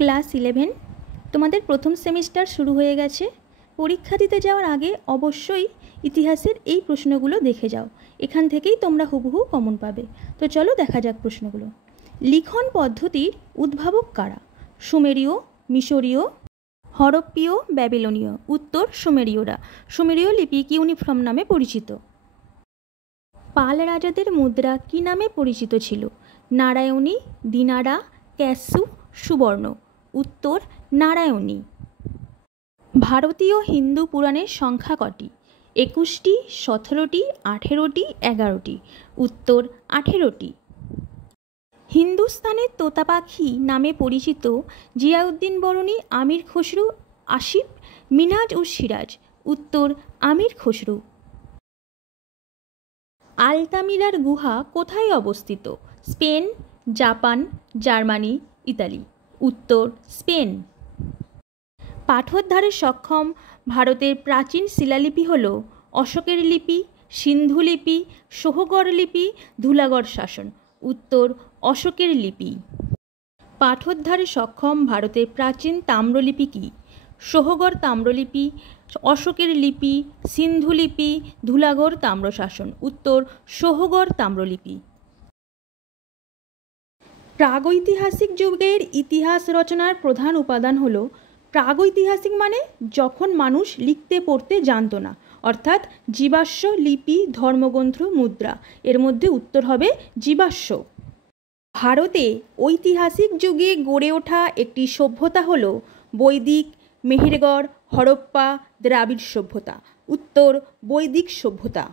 Class 11 তোমাদের প্রথম semester শুরু হয়ে গেছে। পরীক্ষা দিতে যাওয়ার আগে অবশ্যই ইতিহাসের এই প্রশ্নগুলো দেখে যাও, এখান থেকেই তোমরা হুবহু কমন পাবে। তো চলো দেখা যাক প্রশ্নগুলো। লিখন পদ্ধতির উদ্ভাবক কারা? সুমেরীয়, মিশরীয়, হরপ্পীয়, ব্যাবিলনীয়। উত্তর সুমেরীয়রা। সুমেরীয় লিপি কিউনিফর্ম নামে পরিচিত। পাল রাজাদের মুদ্রা কী নামে পরিচিত ছিল? নারায়ণী, দিনারা, ক্যাসু, সুবর্ণ। উত্তর নারায়ণী। ভারতীয় হিন্দু পুরাণের সংখ্যা কটি? 21টি, 17টি, 18টি, 11টি। উত্তর 18টি। হিন্দুস্তানের তোতা পাখি নামে পরিচিত জিয়াউদ্দিন বরনী, আমির খসরু, আসিফ, মিনহাজ উস সিরাজ। উত্তর আমির খসরু। আলতামিরার গুহা কোথায় অবস্থিত? Spain, Japan, Germany, Italy. উত্তর স্পেন। পাঠোদ্ধারে সক্ষম ভারতের প্রাচীন শিলালিপি হল অশোকের লিপি, সিন্ধু লিপি, সোহগড় লিপি, ধুলাগড় শাসন। উত্তর অশোকের লিপি। পাঠোদ্ধারে সক্ষম ভারতের প্রাচীন তাম্রলিপি কী? সোহগড় তাম্রলিপি, অশোকের লিপি, সিন্ধু লিপি, ধুলাগড় তাম্রশাসন। উত্তর সোহগড় তাম্রলিপি। প্রাগৈতিহাসিক যুগের ইতিহাস রচনার প্রধান উপাদান হল, প্রাগৈতিহাসিক মানে যখন মানুষ লিখতে পড়তে জানতো না, অর্থাৎ জীবাশ্ম, লিপি, ধর্মগ্রন্থ, মুদ্রা। এর মধ্যে উত্তর হবে জীবাশ্ম। ভারতে ঐতিহাসিক যুগে গড়ে ওঠা একটি সভ্যতা হল বৈদিক, মেহেরগড়, হরপ্পা, দ্রাবিড় সভ্যতা। উত্তর বৈদিক সভ্যতা।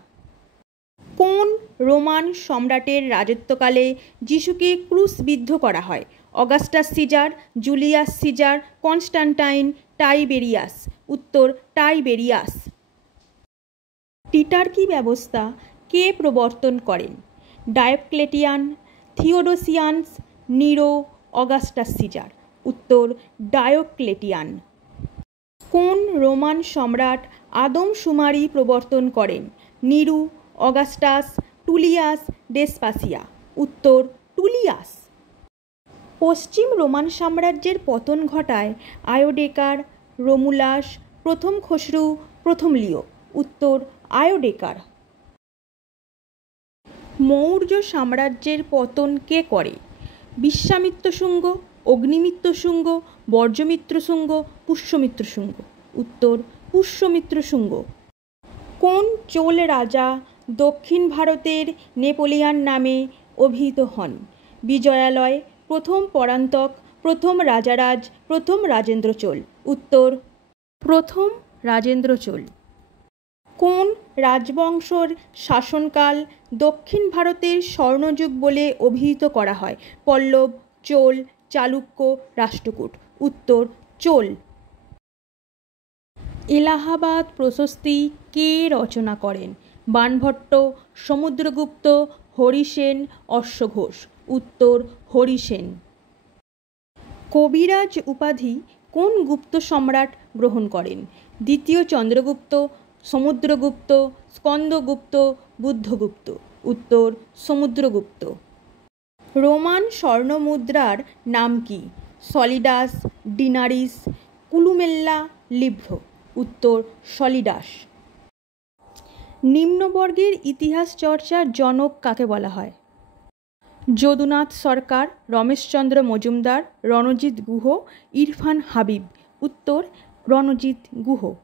কোন রোমান সম্রাটের রাজত্বকালে যিশুকে ক্রুশবিদ্ধ করা হয়? Augustus Caesar, Julius Caesar, Constantine, Tiberius. উত্তর টাইবেরিয়াস। টিটার্কি ব্যবস্থা কে প্রবর্তন করেন? Diocletian, Theodosians, Nero, Augustus Caesar. উত্তর ডায়োক্লেটিয়ান। কোন রোমান সম্রাট আদমশুমারি প্রবর্তন করেন? Nero, Augustus, Tullius, Vespasian. উত্তর টুলিয়াস। পশ্চিম রোমান সাম্রাজ্যের পতন ঘটায় আয়োডেকার, রোমুলাস, প্রথম খসরু, প্রথম লিও। উত্তর আয়োডেকার। মৌর্য সাম্রাজ্যের পতন কে করে? বিশ্বামিত্র শুঙ্গ, অগ্নিমিত্র শুঙ্গ, বর্জমিত্র শুঙ্গ, পুষ্যমিত্র শুঙ্গ। উত্তর পুষ্যমিত্র শুঙ্গ। কোন চোল রাজা দক্ষিণ ভারতের নেপোলিয়ান নামে অভিহিত হন? বিজয়ালয়, প্রথম পরান্তক, প্রথম রাজারাজ, প্রথম রাজেন্দ্র চোল। উত্তর প্রথম রাজেন্দ্র চোল। কোন রাজবংশের শাসনকাল দক্ষিণ ভারতের স্বর্ণযুগ বলে অভিহিত করা হয়? পল্লব, চোল, চালুক্য, রাষ্ট্রকূট। উত্তর চোল। এলাহাবাদ প্রশস্তি কে রচনা করেন? বাণভট্ট, সমুদ্রগুপ্ত, হরিসেন, অশ্বঘোষ। উত্তর হরিসেন। কবিরাজ উপাধি কোন গুপ্ত সম্রাট গ্রহণ করেন? দ্বিতীয় চন্দ্রগুপ্ত, সমুদ্রগুপ্ত, স্কন্দগুপ্ত, বুদ্ধগুপ্ত। উত্তর সমুদ্রগুপ্ত। রোমান স্বর্ণমুদ্রার নাম কি? সলিডাস, ডিনারিস, কুলুমেল্লা, লিভ্র। উত্তর সলিডাস। নিম্নবর্গের ইতিহাস চর্চার জনক কাকে বলা হয়? যদুনাথ সরকার, রমেশচন্দ্র মজুমদার, রণজিৎ গুহ, ইরফান হাবিব। উত্তর রণজিৎ গুহ।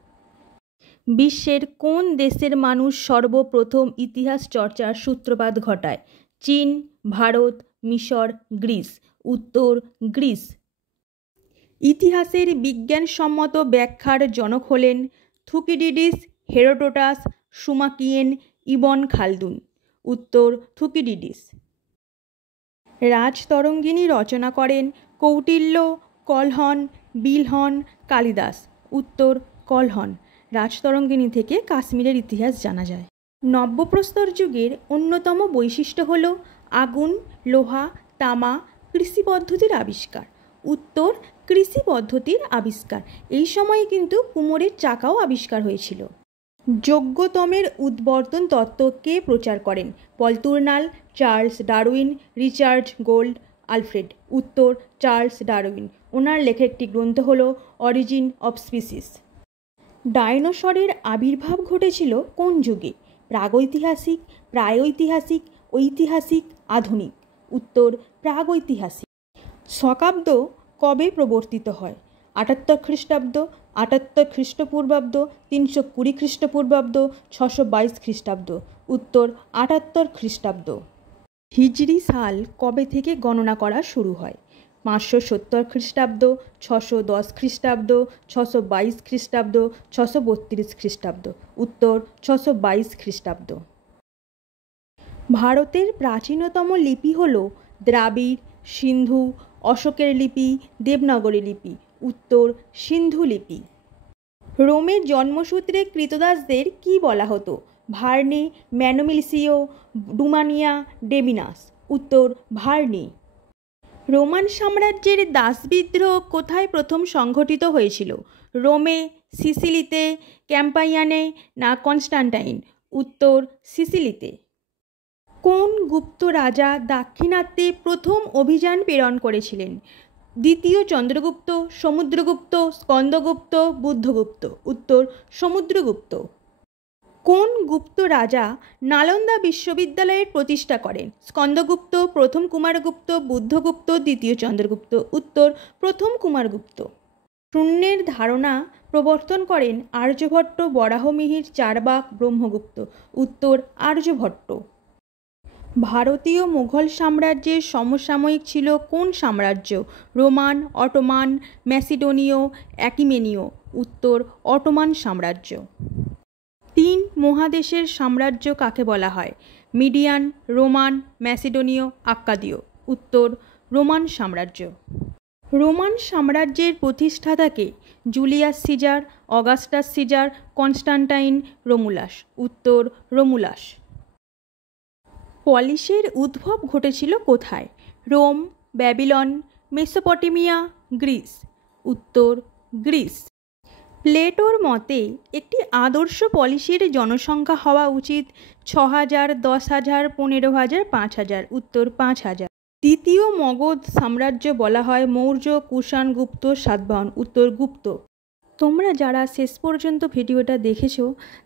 বিশ্বের কোন দেশের মানুষ সর্বপ্রথম ইতিহাস চর্চার সূত্রপাত ঘটায়? চীন, ভারত, মিশর, গ্রিস। উত্তর গ্রিস। ইতিহাসের বিজ্ঞানসম্মত ব্যাখ্যার জনক হলেন থুকিডিডিস, হেরোডোটাস, সুমাকিয়েন, ইবন খালদুন। উত্তর থুকিডিডিস। রাজতরঙ্গিনী রচনা করেন কৌটিল্য, কলহন, বিলহন, কালিদাস। উত্তর কলহন। রাজতরঙ্গিনী থেকে কাশ্মীরের ইতিহাস জানা যায়। নব্যপ্রস্তর যুগের অন্যতম বৈশিষ্ট্য হল আগুন, লোহা, তামা, কৃষি পদ্ধতির আবিষ্কার। উত্তর কৃষি পদ্ধতির আবিষ্কার। এই সময়ে কিন্তু কুমোরের চাকাও আবিষ্কার হয়েছিল। যোগ্যতমের উদ্বর্তন তত্ত্ব কে প্রচার করেন? পলতুর্নাল, Charles Darwin, Richard Gould, Alfred. উত্তর চার্লস ডারউইন। ওনার লেখা একটি গ্রন্থ হলো অরিজিন অফ স্পিসিস। ডাইনোসরের আবির্ভাব ঘটেছিল কোন যুগে? প্রাগৈতিহাসিক, প্রাগৈতিহাসিক, ঐতিহাসিক, আধুনিক? উত্তর প্রাগৈতিহাসিক। শকাব্দ কবে প্রবর্তিত হয়? 78 খ্রিস্টাব্দ, 78 খ্রিস্টপূর্বাব্দ, 320 খ্রিস্টপূর্বাব্দ, 622 খ্রিস্টাব্দ? উত্তর 78 খ্রিস্টাব্দ। হিজরি সাল কবে থেকে গণনা করা শুরু হয়? 570 খ্রিস্টাব্দ, 610 খ্রিস্টাব্দ, 622 খ্রিস্টাব্দ, 632 খ্রিস্টাব্দ? উত্তর 622 খ্রিস্টাব্দ। ভারতের প্রাচীনতম লিপি হল দ্রাবিড়, সিন্ধু, অশোকের লিপি, দেবনাগরী লিপি? উত্তর সিন্ধু লিপি। রোমের জন্মসূত্রে কৃতদাসদের কি বলা হতো? ভার্নে, ম্যানোমিলিসিও, ডুমানিয়া, ডেমিনাস? উত্তর ভার্নে। রোমান সাম্রাজ্যের দাসবিদ্রোহ কোথায় প্রথম সংঘটিত হয়েছিল? রোমে, সিসিলিতে, ক্যাম্পাইয়ানে না কনস্টান্টাইন? উত্তর সিসিলিতে। কোন গুপ্ত রাজা দাক্ষিণাত্যে প্রথম অভিযান প্রেরণ করেছিলেন? দ্বিতীয় চন্দ্রগুপ্ত, সমুদ্রগুপ্ত, স্কন্দগুপ্ত, বুদ্ধগুপ্ত? উত্তর সমুদ্রগুপ্ত। কোন গুপ্ত রাজা নালন্দা বিশ্ববিদ্যালয়ের প্রতিষ্ঠা করেন? স্কন্দগুপ্ত, প্রথম কুমারগুপ্ত, বুদ্ধগুপ্ত, দ্বিতীয় চন্দ্রগুপ্ত? উত্তর প্রথম কুমারগুপ্ত। শূন্যের ধারণা প্রবর্তন করেন আর্যভট্ট, বরাহমিহির, চারবাক, ব্রহ্মগুপ্ত? উত্তর আর্যভট্ট। ভারতীয় মুঘল সাম্রাজ্যের সমসাময়িক ছিল কোন সাম্রাজ্য? রোমান, অটোমান, ম্যাসিডোনীয়, অ্যাকিমেনীয়? উত্তর অটোমান সাম্রাজ্য। 3 মহাদেশের সাম্রাজ্য কাকে বলা হয়? মিডিয়ান, রোমান, ম্যাসিডোনীয়, আক্কাদীয়? উত্তর রোমান সাম্রাজ্য। রোমান সাম্রাজ্যের প্রতিষ্ঠাতাকে? Julius Caesar, Augustus Caesar, Constantine, Romulus? উত্তর রোমুলাস। পলিশের উদ্ভব ঘটেছিল কোথায়? Rome, Babylon, Mesopotamia, Greece? উত্তর গ্রিস। প্লেটোর মতে একটি আদর্শ পলিশের জনসংখ্যা হওয়া উচিত 6000, 10,000, 15,000, 5,000? উত্তর 5,000। দ্বিতীয় মগধ সাম্রাজ্য বলা হয় মৌর্য, কুষাণ, গুপ্ত, সাতবাহন? উত্তর গুপ্ত। তোমরা যারা শেষ পর্যন্ত ভিডিওটা দেখেছো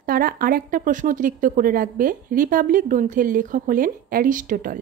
তারা আর একটা প্রশ্ন অতিরিক্ত করে রাখবে। রিপাবলিক গ্রন্থের লেখক হলেন অ্যারিস্টটল।